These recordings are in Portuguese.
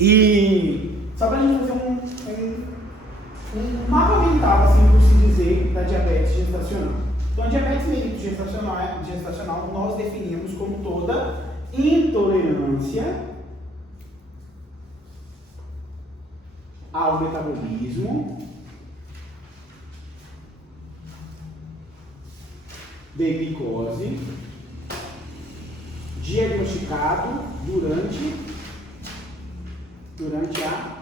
E só para a gente fazer um mapa mental, assim por se dizer, da diabetes gestacional. Então, a diabetes mellitus gestacional nós definimos como toda intolerância ao metabolismo de glicose diagnosticado durante a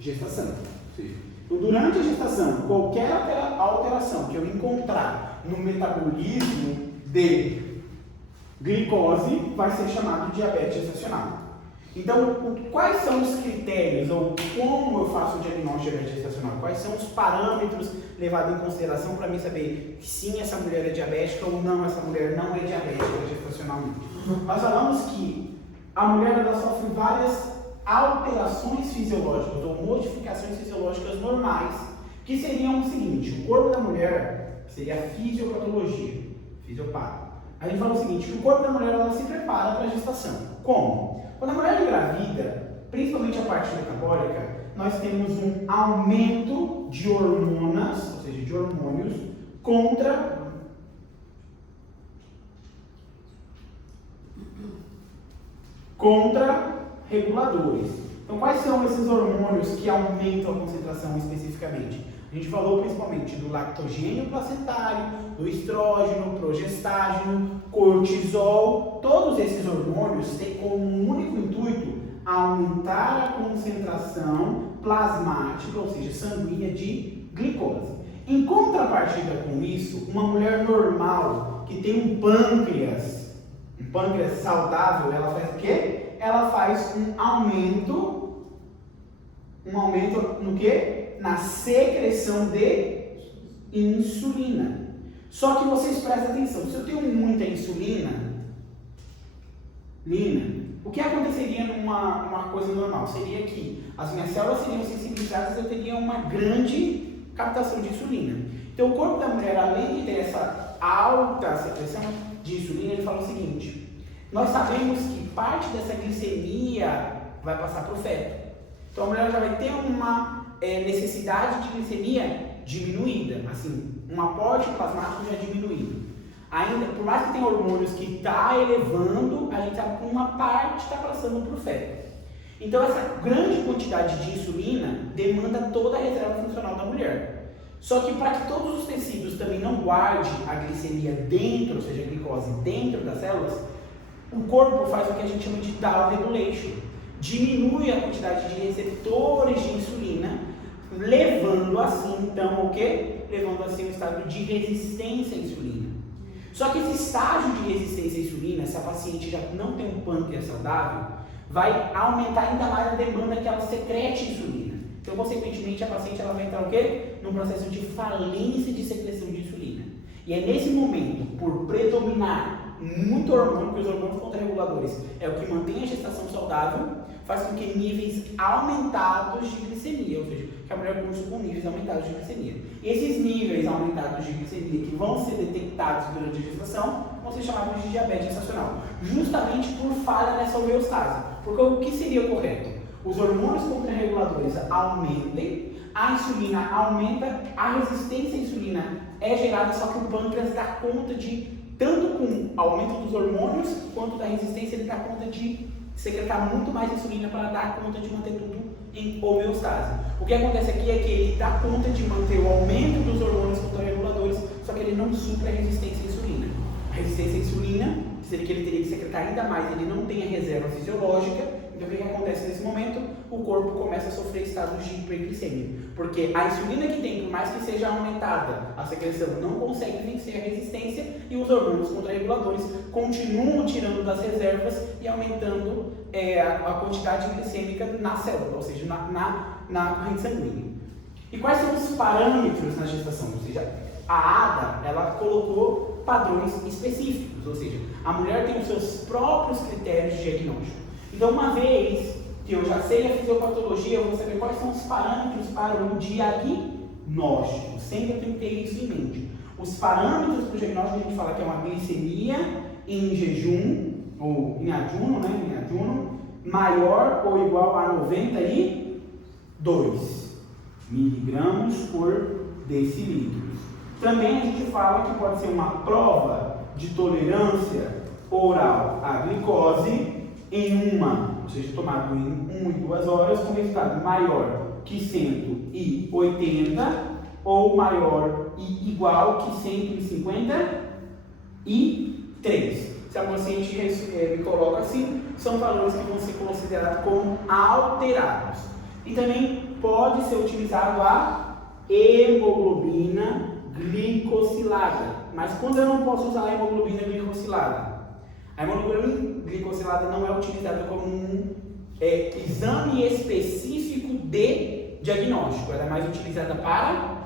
gestação. Então, durante a gestação, qualquer alteração que eu encontrar no metabolismo de glicose vai ser chamado de diabetes gestacional. Então, quais são os critérios ou como eu faço o diagnóstico de diabetes gestacional? Quais são os parâmetros levados em consideração para mim saber que sim, essa mulher é diabética ou não, essa mulher não é diabética gestacionalmente? Nós falamos que a mulher ela sofre várias alterações fisiológicas ou modificações fisiológicas normais, que seriam o seguinte: o corpo da mulher seria a fisiopatologia, fisiopato. A gente fala o seguinte, que o corpo da mulher ela se prepara para a gestação. Como? Quando a mulher engravida, principalmente a parte metabólica, nós temos um aumento de hormonas, ou seja, de hormônios, contra reguladores. Então, quais são esses hormônios que aumentam a concentração especificamente? A gente falou principalmente do lactogênio placentário, do estrógeno, progestágeno, cortisol. Todos esses hormônios têm como único intuito aumentar a concentração plasmática, ou seja, sanguínea de glicose. Em contrapartida com isso, uma mulher normal que tem um pâncreas saudável, ela faz o quê? Ela faz um aumento no quê? Na secreção de insulina. Só que vocês prestem atenção, se eu tenho muita insulina, o que aconteceria numa coisa normal? Seria que as minhas células seriam sensibilizadas e eu teria uma grande captação de insulina. Então o corpo da mulher, além de ter essa alta secreção de insulina, ele fala o seguinte: nós sabemos que parte dessa glicemia vai passar para o feto. Então a mulher já vai ter uma necessidade de glicemia diminuída, assim, um aporte plasmático já diminuído. Ainda, por mais que tenha hormônios que está elevando, a gente sabe que uma parte está passando para o feto. Então essa grande quantidade de insulina demanda toda a reserva funcional da mulher. Só que para que todos os tecidos também não guardem a glicemia dentro, ou seja, a glicose dentro das células, o corpo faz o que a gente chama de down regulation. Diminui a quantidade de receptores de insulina, levando assim, então, o quê? Levando assim um estado de resistência à insulina. Só que esse estágio de resistência à insulina, se a paciente já não tem um pâncreas saudável, vai aumentar ainda mais a demanda que ela secrete insulina. Então, consequentemente, a paciente ela vai entrar o quê? Num processo de falência de secreção de insulina. E é nesse momento, por predominar muito hormônio, porque os hormônios contrarreguladores é o que mantém a gestação saudável, faz com que níveis aumentados de glicemia, ou seja, que a mulher cursa com níveis aumentados de glicemia. E esses níveis aumentados de glicemia que vão ser detectados durante a gestação vão ser chamados de diabetes gestacional, justamente por falha nessa homeostase. Porque o que seria correto? Os hormônios contrarreguladores aumentem, a insulina aumenta, a resistência à insulina é gerada, só que o pâncreas dá conta de, tanto com o aumento dos hormônios, quanto da resistência, ele dá conta de secretar muito mais insulina para dar conta de manter tudo em homeostase. O que acontece aqui é que ele dá conta de manter o aumento dos hormônios contrarreguladores, só que ele não supre a resistência à insulina. A resistência à insulina, seria que ele teria que secretar ainda mais, ele não tem a reserva fisiológica. Então o que acontece nesse momento? O corpo começa a sofrer estados de hiperglicemia. Porque a insulina que tem, por mais que seja aumentada, a secreção não consegue vencer a resistência e os hormônios contrarreguladores continuam tirando das reservas e aumentando a quantidade glicêmica na célula, ou seja, na corrente sanguínea. E quais são os parâmetros na gestação? Ou seja, a ADA, ela colocou padrões específicos, ou seja, a mulher tem os seus próprios critérios de diagnóstico. Então, uma vez que eu já sei a fisiopatologia, eu vou saber quais são os parâmetros para o diagnóstico. Sempre eu tenho que ter isso em mente. Os parâmetros para o diagnóstico, a gente fala que é uma glicemia em jejum, ou em ajuno, maior ou igual a 92 miligramas por decilitro. Também a gente fala que pode ser uma prova de tolerância oral à glicose ou seja, tomado em 1 e 2 horas, com resultado maior que 180 ou maior e igual que 153. Se a paciente me coloca assim, são valores que vão ser considerados como alterados. E também pode ser utilizado a hemoglobina glicossilada. Mas quando eu não posso usar a hemoglobina glicossilada? A hemoglobina glicossilada não é utilizada como um exame específico de diagnóstico. Ela é mais utilizada para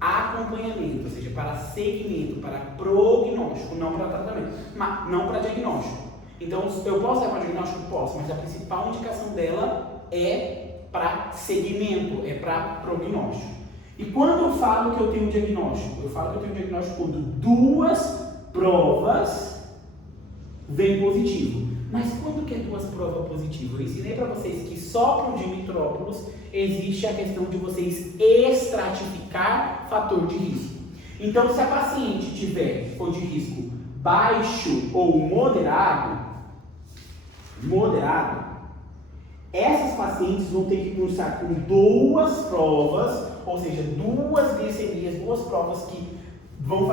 acompanhamento, ou seja, para segmento, para prognóstico, não para tratamento, mas não para diagnóstico. Então, eu posso dar para diagnóstico? Posso, mas a principal indicação dela é para segmento, é para prognóstico. E quando eu falo que eu tenho diagnóstico? Eu falo que eu tenho diagnóstico quando 2 provas vêm positivo. Mas quando que é 2 provas positivas? Eu ensinei para vocês que só para o Dimitrópolis existe a questão de vocês estratificar fator de risco. Então, se a paciente tiver for de risco baixo ou moderado, essas pacientes vão ter que cursar com 2 provas, ou seja, 2 glicemias, 2 provas que vão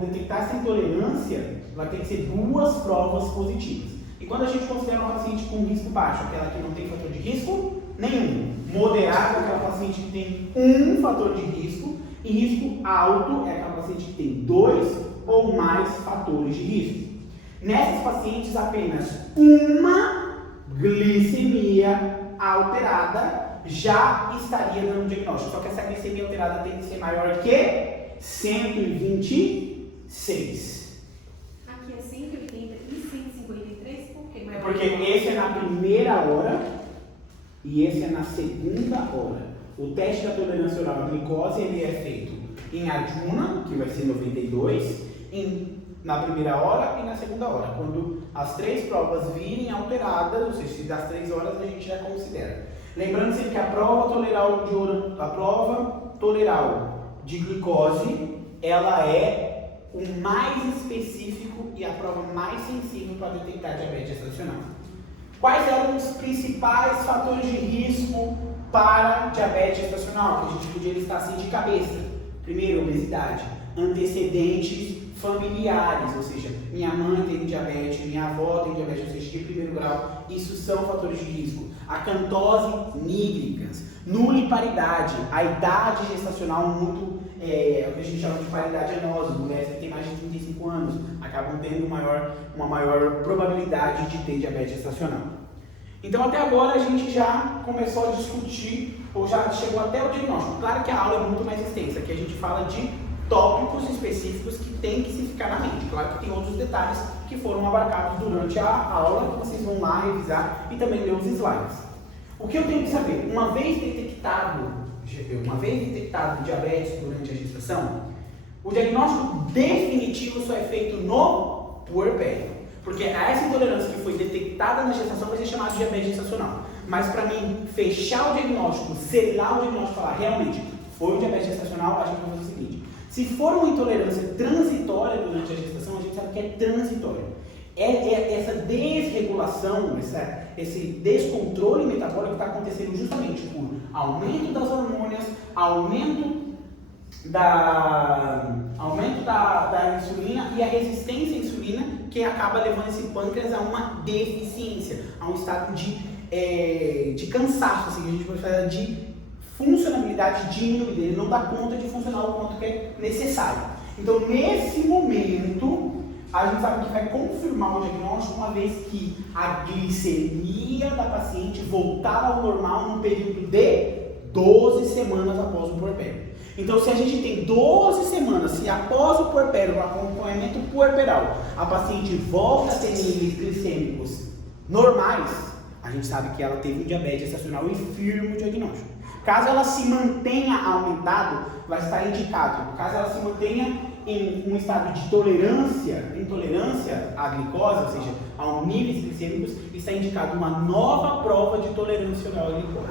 detectar essa intolerância, vai ter que ser 2 provas positivas. E quando a gente considera uma paciente com risco baixo, aquela que não tem fator de risco nenhum, moderado, aquela paciente que tem 1 fator de risco, e risco alto é aquela paciente que tem 2 ou mais fatores de risco. Nessas pacientes, apenas uma glicemia alterada já estaria dando diagnóstico. Só que essa glicemia alterada tem que ser maior que 126. Aqui é 180 e 153, por quê? Porque esse é na primeira hora e esse é na segunda hora. O teste da tolerância oral à glicose ele é feito em adjuna, que vai ser 92, na primeira hora e na segunda hora. Quando as 3 provas virem alteradas, ou seja, se das 3 horas a gente já considera. Lembrando sempre que a prova toleral de glicose, ela é o mais específico e a prova mais sensível para detectar diabetes gestacional. Quais eram os principais fatores de risco para diabetes gestacional? Que a gente podia listar assim de cabeça. Primeiro, obesidade. Antecedentes familiares, ou seja, minha mãe tem diabetes, minha avó tem diabetes, ou seja, de primeiro grau. Isso são fatores de risco. Acantose nigricans, nuliparidade, a idade gestacional muito, o que a gente chama de paridade anosa, mulheres que têm mais de 35 anos acabam tendo uma maior probabilidade de ter diabetes gestacional. Então até agora a gente já começou a discutir, ou já chegou até o diagnóstico. Claro que a aula é muito mais extensa, que a gente fala de tópicos específicos que tem que se ficar na mente. Claro que tem outros detalhes que foram abarcados durante a aula, que vocês vão lá revisar e também ler os slides. O que eu tenho que saber? Uma vez detectado diabetes durante a gestação, o diagnóstico definitivo só é feito no puerpério. Porque essa intolerância que foi detectada na gestação vai ser chamada de diabetes gestacional. Mas para mim, fechar o diagnóstico, selar o diagnóstico e falar realmente foi um diabetes gestacional, a gente vai fazer o seguinte. Se for uma intolerância transitória durante a gestação, a gente sabe que é transitória. Essa desregulação, esse descontrole metabólico está acontecendo justamente por aumento das hormônias, aumento da insulina e a resistência à insulina, que acaba levando esse pâncreas a uma deficiência, a um estado de cansaço, assim, que a gente pode falar de funcionalidade diminuída, ele não dá conta de funcionar o quanto que é necessário. Então, nesse momento, a gente sabe que vai confirmar o diagnóstico uma vez que a glicemia da paciente voltar ao normal num período de 12 semanas após o puerpério. Então, se a gente tem 12 semanas, se após o puerpério, o acompanhamento puerperal, a paciente volta a ter níveis glicêmicos normais, a gente sabe que ela teve um diabetes gestacional e firme o diagnóstico. Caso ela se mantenha aumentado, vai estar indicado. Caso ela se mantenha em um estado de intolerância à glicose, ou seja, a níveis glicêmicos, está indicado uma nova prova de tolerância oral à glicose.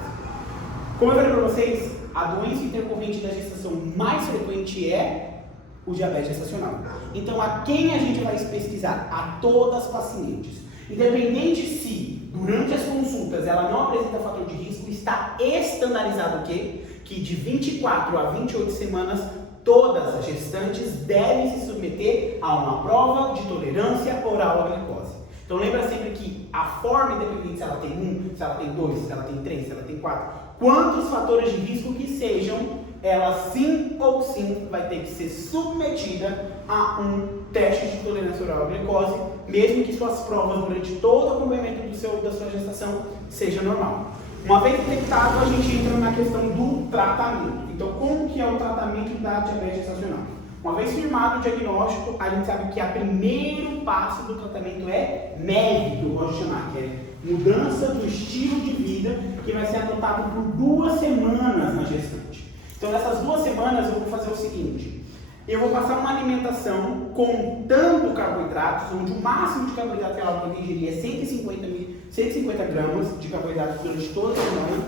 Como eu falei para vocês, a doença intercorrente da gestação mais frequente é o diabetes gestacional. Então, a quem a gente vai pesquisar? A todas as pacientes. Independente se, durante as consultas, ela não apresenta fator de risco, está estandarizado o quê? Que de 24 a 28 semanas, todas as gestantes devem se submeter a uma prova de tolerância oral à glicose. Então lembra sempre que a forma, independente se ela tem 1, se ela tem 2, se ela tem 3, se ela tem 4, quantos fatores de risco que sejam, ela sim ou sim vai ter que ser submetida a um teste de tolerância oral à glicose, mesmo que suas provas durante todo o acompanhamento da sua gestação seja normal. Uma vez detectado, a gente entra na questão do tratamento. Então, como que é o tratamento da diabetes gestacional? Uma vez firmado o diagnóstico, a gente sabe que o primeiro passo do tratamento é MEV, que eu gosto de chamar, que é mudança do estilo de vida, que vai ser adotado por 2 semanas na gestante. Então, nessas 2 semanas, eu vou fazer o seguinte: eu vou passar uma alimentação contando carboidratos, onde o máximo de carboidrato que ela pode ingerir é 150 gramas de carboidratos durante toda a semana.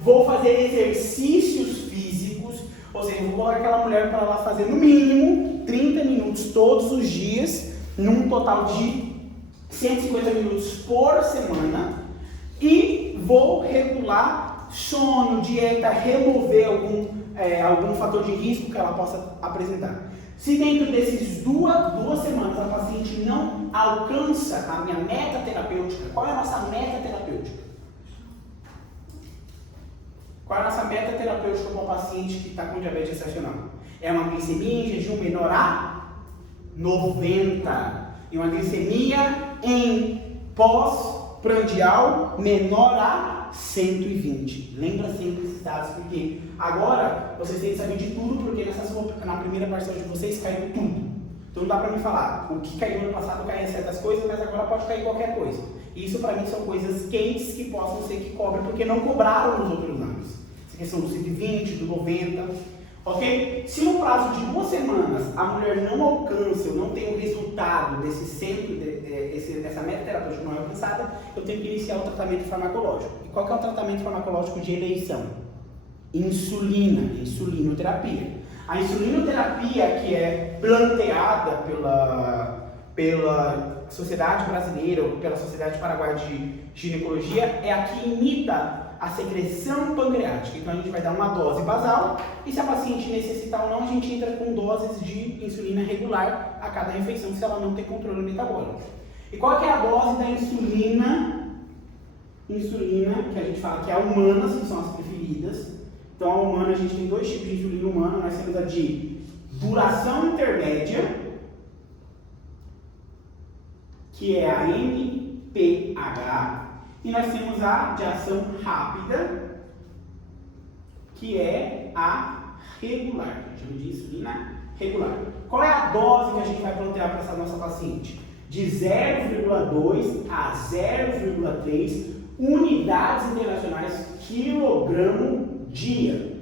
Vou fazer exercícios físicos, ou seja, vou colocar aquela mulher para ela fazer no mínimo 30 minutos todos os dias, num total de 150 minutos por semana, e vou regular sono, dieta, remover algum fator de risco que ela possa apresentar. Se dentro desses duas semanas a paciente não alcança a minha meta terapêutica, qual é a nossa meta terapêutica? Qual é a nossa meta terapêutica para o paciente que está com diabetes gestacional? É uma glicemia em jejum menor a 90 e uma glicemia em pós-prandial menor a 120. Lembra sempre esses dados, porque agora vocês têm que saber de tudo, porque na primeira parcela de vocês caiu tudo. Então não dá pra me falar, o que caiu no passado caiu em certas coisas, mas agora pode cair qualquer coisa. Isso pra mim são coisas quentes que possam ser que cobrem, porque não cobraram nos outros anos. Essa questão do 120, do 90, ok? Se no prazo de 2 semanas a mulher não alcança, eu não tenho o resultado desse centro, essa meta terapêutica não é alcançada, eu tenho que iniciar o tratamento farmacológico. E qual que é o tratamento farmacológico de eleição? Insulinoterapia. A insulinoterapia que é planteada pela Sociedade Brasileira ou pela Sociedade Paraguaia de Ginecologia é a que imita a secreção pancreática. Então a gente vai dar uma dose basal e se a paciente necessitar ou não, a gente entra com doses de insulina regular a cada refeição se ela não tem controle metabólico. E qual que é a dose da insulina que a gente fala que é a humana, que são as preferidas. Então a humana, a gente tem 2 tipos de insulina humana, nós temos a de duração intermédia, que é a NPH, e nós temos a de ação rápida, que é a regular, a gente chama de insulina regular. Qual é a dose que a gente vai plantear para essa nossa paciente? De 0,2 a 0,3 unidades internacionais quilograma dia.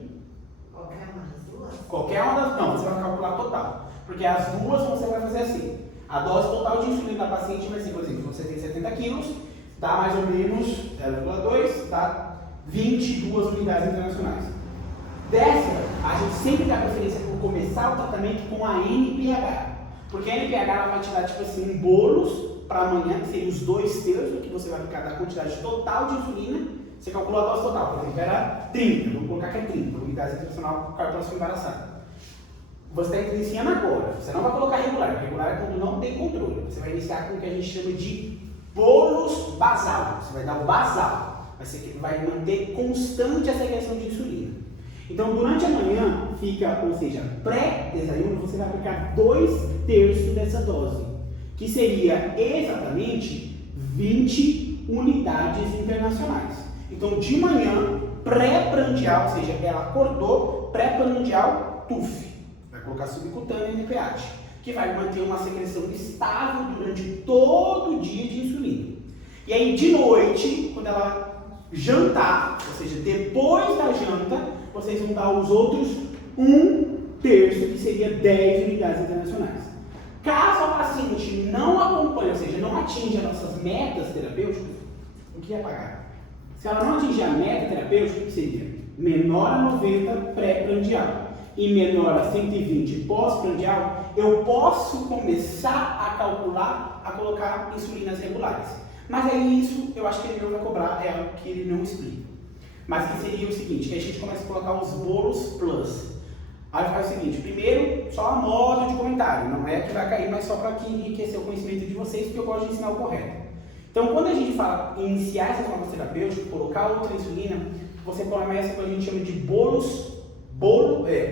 Qualquer uma das duas? Qualquer uma das não, você vai calcular total. Porque as duas você vai fazer assim. A dose total de insulina da paciente vai ser, por exemplo, você tem 70 quilos, dá mais ou menos 0,2, dá 22 unidades internacionais. Dessa, a gente sempre dá preferência por começar o tratamento com a NPH. Porque a NPH ela vai te dar, tipo assim, bolos para amanhã, que seria os 2/3 do que você vai ficar da quantidade total de insulina. Você calculou a dose total, por exemplo, era 30, vamos colocar que é 30, unidades internacional para a próxima embaraçada. Você está iniciando agora, você não vai colocar regular. Regular é quando não tem controle. Você vai iniciar com o que a gente chama de bolos basal. Você vai dar o basal. Você vai manter constante a secreção de insulina. Então, durante a manhã, ou seja, pré-desayuno, você vai aplicar 2/3 dessa dose, que seria exatamente 20 unidades internacionais. Então, de manhã, pré-prandial, ou seja, ela acordou, pré-prandial, TUF. Vai colocar subcutânea NPH, que vai manter uma secreção estável durante todo o dia de insulina. E aí, de noite, quando ela jantar, ou seja, depois da janta, vocês vão dar os outros 1 terço, que seria 10 unidades internacionais. Caso a paciente não acompanhe, ou seja, não atinja as nossas metas terapêuticas, o que é pagar? Se ela não atingir a meta terapêutica, o que seria? Menor a 90 pré-prandial e menor a 120 pós-prandial, eu posso começar a calcular, a colocar insulinas regulares. Mas aí isso, eu acho que ele não vai cobrar, é algo que ele não explica. Mas que seria o seguinte, que a gente começa a colocar os bolos plus. Aí faz o seguinte, primeiro, só a modo de comentário, não é que vai cair, mas só para enriquecer o conhecimento de vocês, porque eu gosto de ensinar o correto. Então, quando a gente fala em iniciar essas formas terapêuticas, colocar outra insulina, você começa com o que a gente chama de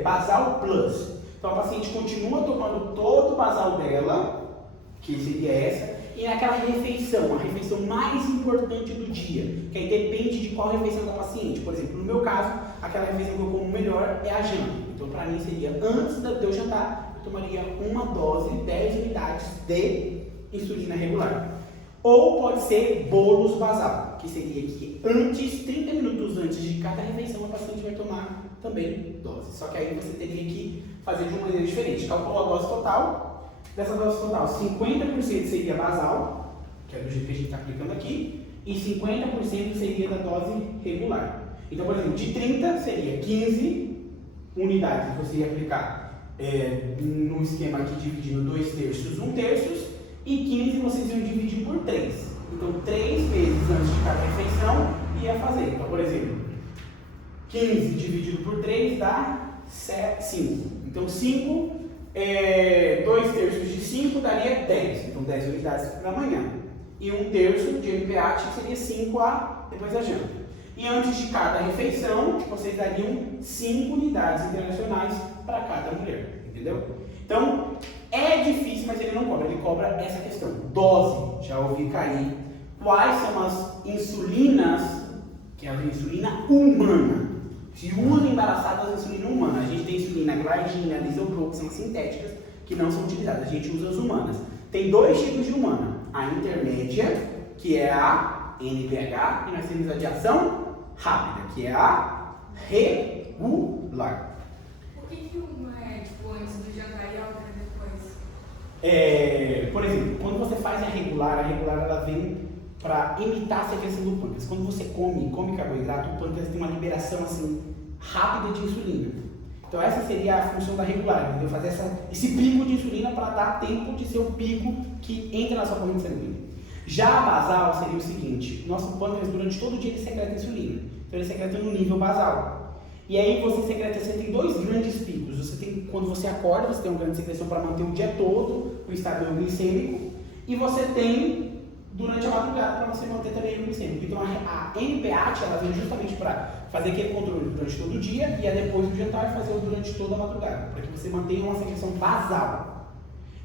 basal plus. Então, a paciente continua tomando todo o basal dela, que seria essa, e naquela refeição, a refeição mais importante do dia, que aí depende de qual refeição da paciente. Por exemplo, no meu caso, aquela refeição que eu como melhor é a janta. Então, para mim, seria antes de eu jantar, eu tomaria uma dose, 10 unidades de insulina regular. Ou pode ser bolos basal, que seria que antes, 30 minutos antes de cada refeição, a paciente vai tomar também dose. Só que aí você teria que fazer de uma maneira diferente. Calculou a dose total. Dessa dose total, 50% seria basal, que é do jeito que a gente está aplicando aqui, e 50% seria da dose regular. Então, por exemplo, de 30 seria 15 unidades que você ia aplicar no esquema aqui dividindo 2 terços, 1 terços, e 15 vocês iam dividir por 3. Então, 3 vezes antes de cada refeição ia fazer. Então, por exemplo, 15 dividido por 3 dá 5. Então, 5, 2 terços de 5 daria 10. Então, 10 unidades na manhã. E 1 terço de MPAT seria 5 depois da janta. E antes de cada refeição, vocês dariam 5 unidades internacionais para cada mulher. Entendeu? Então, é difícil, mas ele não cobra. Ele cobra essa questão. Dose, já ouvi cair. Quais são as insulinas, que é a insulina humana? Se usa embaraçadas a insulina humana. A gente tem insulina glargina, lisopro, que são sintéticas, que não são utilizadas. A gente usa as humanas. Tem 2 tipos de humana. A intermédia, que é a NPH, e nós temos a de ação rápida, que é a regular. Por que uma é tipo antes do jantar e a outra depois? Por exemplo, quando você faz a regular ela vem para imitar a secreção do pâncreas. Quando você come carboidrato, o pâncreas tem uma liberação assim rápida de insulina. Então essa seria a função da regular, entendeu? Fazer esse pico de insulina para dar tempo de ser o pico que entra na sua corrente sanguínea. Já a basal seria o seguinte, nosso pâncreas durante todo o dia ele secreta insulina. Então ele secreta no nível basal. E aí você tem 2 grandes picos. Você tem, quando você acorda, você tem uma grande secreção para manter o dia todo o estado glicêmico. E você tem durante a madrugada para você manter também o glicêmico. Então a NPAT ela vem justamente para fazer aquele controle durante todo o dia e depois do jantar fazer durante toda a madrugada, para que você mantenha uma secreção basal.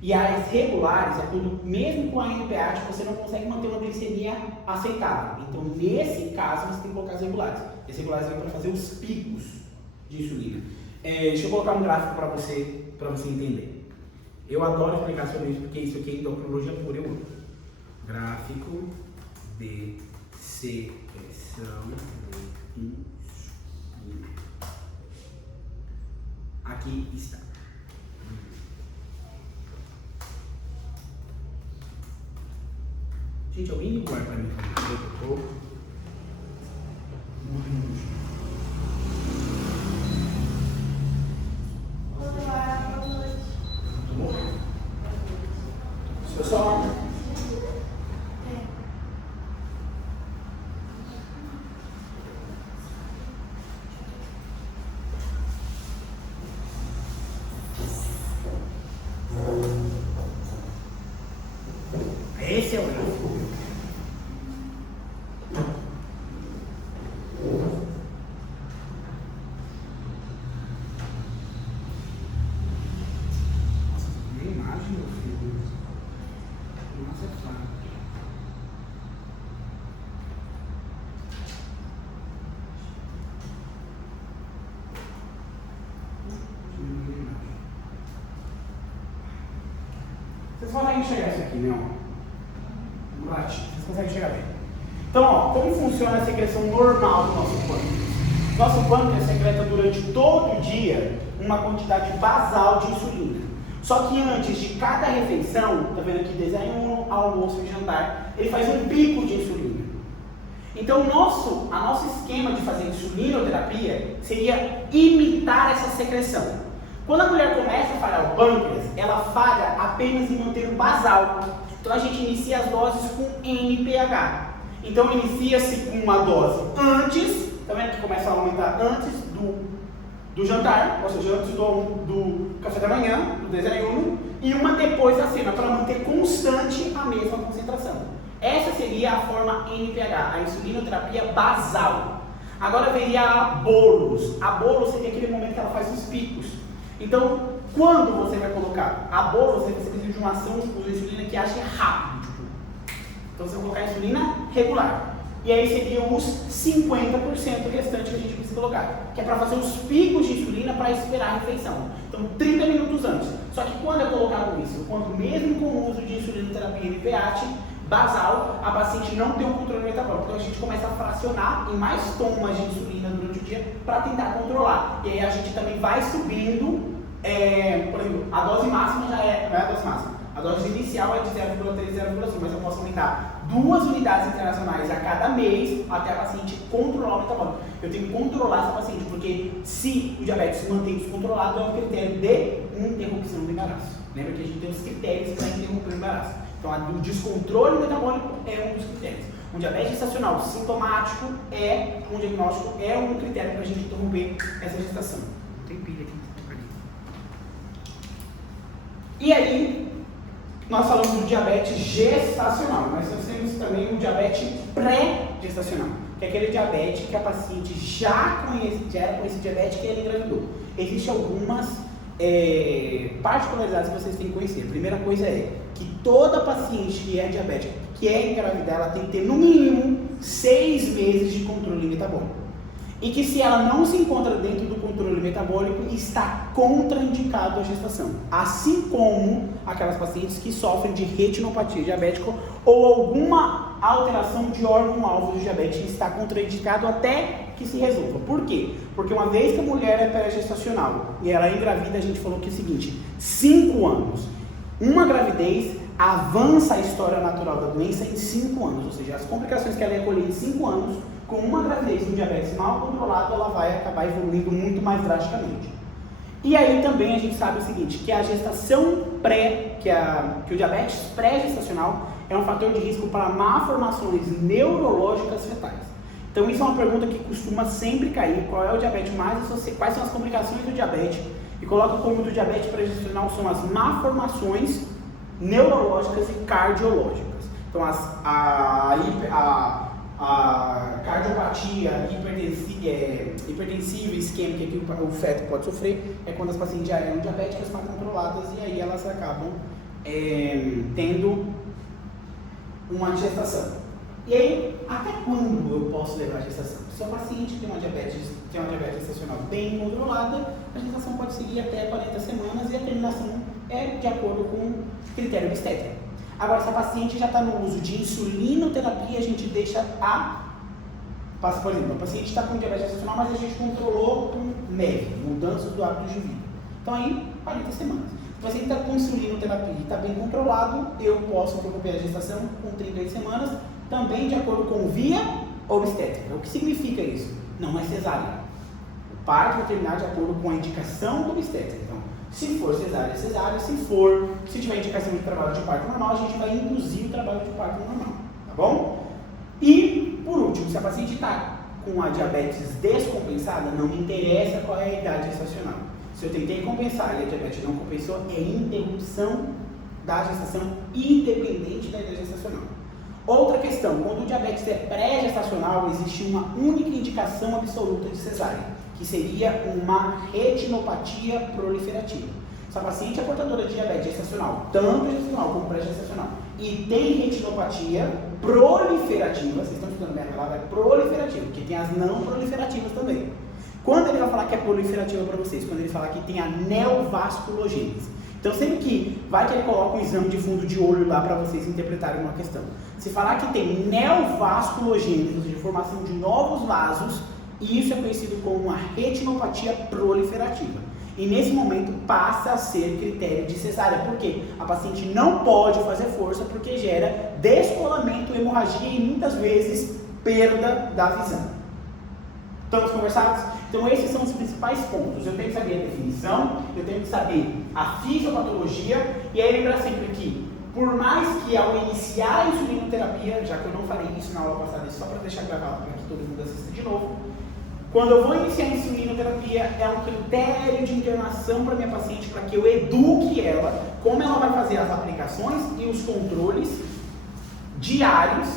E as regulares é quando, mesmo com a NPAT, você não consegue manter uma glicemia aceitável. Então, nesse caso, você tem que colocar as regulares. As regulares vêm para fazer os picos de insulina. Deixa eu colocar um gráfico para você entender. Eu adoro explicar sobre isso, porque isso aqui é endocrinologia pura, eu amo. Gráfico de secreção de insulina. Aqui está. Gente, alguém me guarda para mim fazer um pouco? Olá, boa noite. Tudo bom? Eu só... Esse é o gráfico. Nem imagem, meu filho. Nossa, é claro. Vocês conseguem enxergar isso aqui, não? Vocês conseguem enxergar bem. Então, ó, como funciona a secreção normal do nosso pâncreas? Nosso pâncreas secreta durante todo o dia uma quantidade basal de insulina. Só que antes de cada refeição, tá vendo aqui, desayuno, almoço e jantar, ele faz um pico de insulina. Então, o nosso esquema de fazer insulinoterapia seria imitar essa secreção. Quando a mulher começa a falhar o pâncreas, ela falha apenas em manter o basal. Então, a gente inicia as doses com NPH. Então, inicia-se com uma dose antes, tá vendo que começa a aumentar antes do jantar, ou seja, antes do café da manhã, do desayuno, e uma depois da cena, para manter constante a mesma concentração. Essa seria a forma NPH, a insulinoterapia basal. Agora veria a bolus. A bolus seria aquele momento que ela faz os picos. Então, quando você vai colocar a bolus, você precisa de uma ação de insulina que age rápido. Então, você vai colocar a insulina regular. E aí seriam os 50% restante que a gente precisa colocar, que é para fazer os picos de insulina para esperar a refeição. Então, 30 minutos antes. Só que quando é colocado isso, quando mesmo com o uso de insulinoterapia NPH basal, a paciente não tem um controle metabólico. Então, a gente começa a fracionar em mais tomas de insulina durante o dia para tentar controlar. E aí a gente também vai subindo, por exemplo, a dose máxima já não é a dose máxima. A dose inicial é de 0,3, 0,5, mas eu posso aumentar 2 unidades internacionais a cada mês até a paciente controlar o metabólico. Eu tenho que controlar essa paciente, porque se o diabetes se mantém descontrolado, é um critério de interrupção do embaraço. Lembra que a gente tem os critérios para interromper o embaraço. Então, o descontrole metabólico é um dos critérios. Um diabetes gestacional sintomático um diagnóstico, é um critério para a gente interromper essa gestação. Não tem pilha aqui. E aí, nós falamos do diabetes gestacional, mas nós temos também o diabetes pré-gestacional, que é aquele diabetes que a paciente já era com esse diabetes que ela engravidou. Existem algumas particularidades que vocês têm que conhecer. A primeira coisa é que toda paciente que é diabética, que é engravidar, ela tem que ter no mínimo 6 meses de controle metabólico. E que se ela não se encontra dentro do controle metabólico, está contraindicado a gestação. Assim como aquelas pacientes que sofrem de retinopatia diabética ou alguma alteração de órgão-alvo do diabetes, está contraindicado até que se resolva. Por quê? Porque uma vez que a mulher é pré-gestacional e ela é engravida, a gente falou que é o seguinte, 5 anos. Uma gravidez avança a história natural da doença em 5 anos, ou seja, as complicações que ela ia colher em 5 anos, com uma gravidez no diabetes mal controlado, ela vai acabar evoluindo muito mais drasticamente. E aí também a gente sabe o seguinte, que a gestação que o diabetes pré-gestacional é um fator de risco para malformações neurológicas fetais. Então isso é uma pergunta que costuma sempre cair, qual é o diabetes mais associado, quais são as complicações do diabetes, e coloca como do diabetes pré-gestacional são as malformações neurológicas e cardiológicas. Então a cardiopatia hipertensiva isquêmica que o feto pode sofrer é quando as pacientes já eram diabéticas mal controladas e aí elas acabam tendo uma gestação. E aí, até quando eu posso levar a gestação? Se a paciente tem uma diabetes gestacional bem controlada, a gestação pode seguir até 40 semanas e a terminação é de acordo com o critério obstétrico. Agora, se a paciente já está no uso de insulinoterapia, a gente deixa por exemplo, a paciente está com diabetes gestacional, mas a gente controlou com MEV, mudanças do hábito de vida. Então aí, 40 semanas. Se o paciente está com insulinoterapia e está bem controlado, eu posso interromper a gestação com 38 semanas, também de acordo com via obstétrica. O que significa isso? Não é cesárea. O parto vai terminar de acordo com a indicação do obstétrico. Então, se for cesárea, é cesárea. Se tiver indicação de trabalho de parto normal, a gente vai induzir o trabalho de parto normal. Tá bom? E, por último, se a paciente está com a diabetes descompensada, não me interessa qual é a idade gestacional. Se eu tentei compensar e a diabetes não compensou, é interrupção da gestação independente da idade gestacional. Outra questão, quando o diabetes é pré-gestacional, existe uma única indicação absoluta de cesárea, que seria uma retinopatia proliferativa. Se a paciente é portadora de diabetes gestacional, tanto gestacional como pré-gestacional, e tem retinopatia proliferativa, vocês estão estudando bem a palavra proliferativa, porque tem as não proliferativas também. Quando ele vai falar que é proliferativa para vocês? Quando ele falar que tem a neovasculogênese. Então, sempre que vai que ele coloca um exame de fundo de olho lá para vocês interpretarem uma questão. Se falar que tem neovasculogênese, ou seja, formação de novos vasos, isso é conhecido como uma retinopatia proliferativa. E nesse momento passa a ser critério de cesárea. Por quê? A paciente não pode fazer força porque gera descolamento, hemorragia e muitas vezes perda da visão. Estamos conversados? Então esses são os principais pontos. Eu tenho que saber a definição, eu tenho que saber a fisiopatologia e aí lembrar sempre que, por mais que ao iniciar a insulinoterapia, já que eu não falei isso na aula passada, só para deixar gravado para que todo mundo assista de novo, quando eu vou iniciar a insulinoterapia, é um critério de internação para minha paciente, para que eu eduque ela, como ela vai fazer as aplicações e os controles diários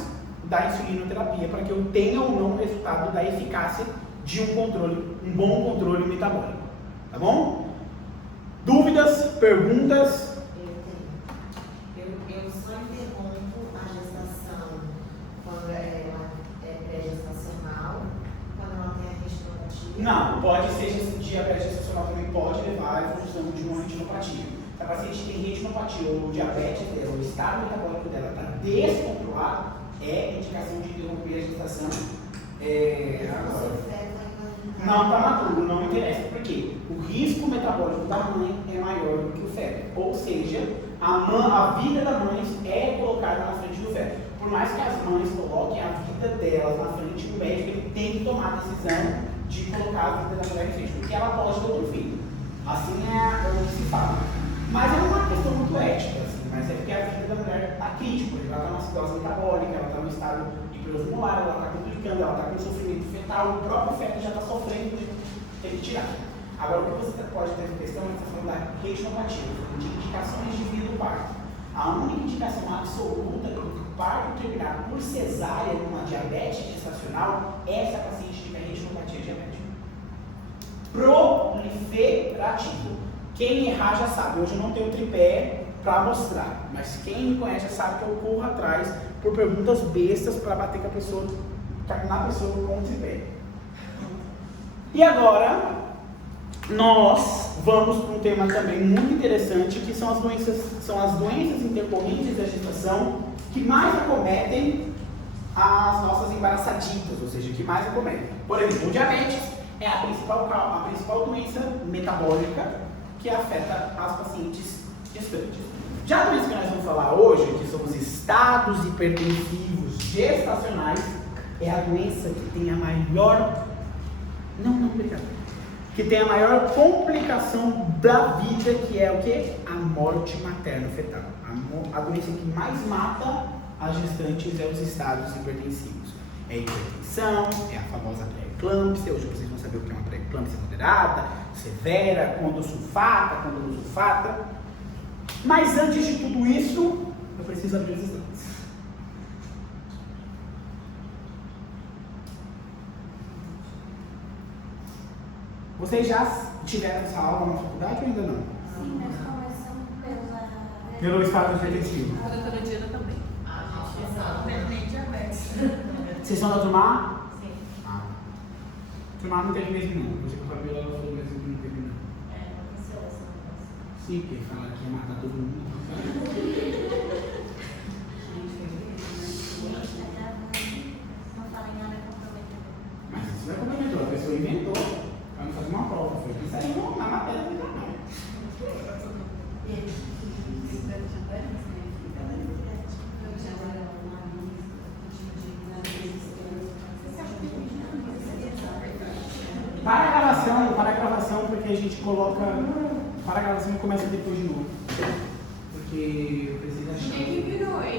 da insulinoterapia, para que eu tenha ou não o resultado da eficácia de um controle, um bom controle metabólico. Tá bom? Dúvidas? Perguntas? Eu só interrompo a gestação quando ela é pré-gestacional, quando ela tem a retinopatia. Não, pode ser diabetes gestacional também pode levar à evolução de uma retinopatia. Se a paciente tem retinopatia ou diabetes dela, o estado metabólico dela está descontrolado, é indicação de interromper a gestação. Não está maduro, não interessa. Por quê? O risco metabólico da mãe é maior do que o feto. Ou seja, a vida da mãe é colocada na frente do feto. Por mais que as mães coloquem a vida delas na frente, o médico ele tem que tomar a decisão de colocar a vida da mulher em frente, porque ela pode ter outro filho. Assim é o que se fala. Mas é uma questão muito ética, assim, mas é porque a vida da mulher está crítica, ela está numa situação metabólica, ela está no estado hiperosmolar, ela está complicando, ela está com sofrimento fetal, o próprio feto já está sofrendo, tem que tirar. Agora, o que você pode ter em questão é a questão da retinopatia, de indicações de vida do parto. A única indicação absoluta do parto terminar por cesárea numa diabetes gestacional é se a paciente tiver retinopatia diabética. Proliferativo. Quem errar já sabe. Hoje eu não tenho tripé para mostrar, mas quem me conhece já sabe que eu corro atrás por perguntas bestas para bater com a pessoa, na pessoa com o tripé. E agora, nós vamos para um tema também muito interessante, que são as doenças intercorrentes da gestação que mais acometem as nossas embaraçaditas, ou seja, que mais acometem. Por exemplo, o diabetes é a principal doença metabólica que afeta as pacientes gestantes. Já a doença que nós vamos falar hoje, que são os estados hipertensivos gestacionais, é a doença que tem a maior... que tem a maior complicação da vida, que é o quê? A morte materno-fetal. A doença que mais mata as gestantes é os estados hipertensivos. É a hipertensão, é a famosa pré-eclâmpsia. Hoje vocês vão saber o que é uma pré-eclâmpsia moderada, severa, condosulfata, condosulfata. Mas antes de tudo isso, eu preciso abrir os exames. Vocês já tiveram essa aula na faculdade ou ainda não? Sim, nós começamos Pelo estado hipertensivo. A doutora Diana também. Nem diabetes. Vocês são da turma A? Sim. Ah. Turma A não teve mesmo não. Você que a Fabiola falou mesmo que não teve não. Aconteceu essa coisa. Sim, porque falaram que ia matar todo mundo. Não falei nada comprometedor. Mas isso não é comprometedor, a pessoa inventou. Ela não faz uma prova, foi que saiu na matéria do jornal. Para a gravação, porque a gente coloca. Para a gravação e começa depois de novo. Porque eu preciso achar.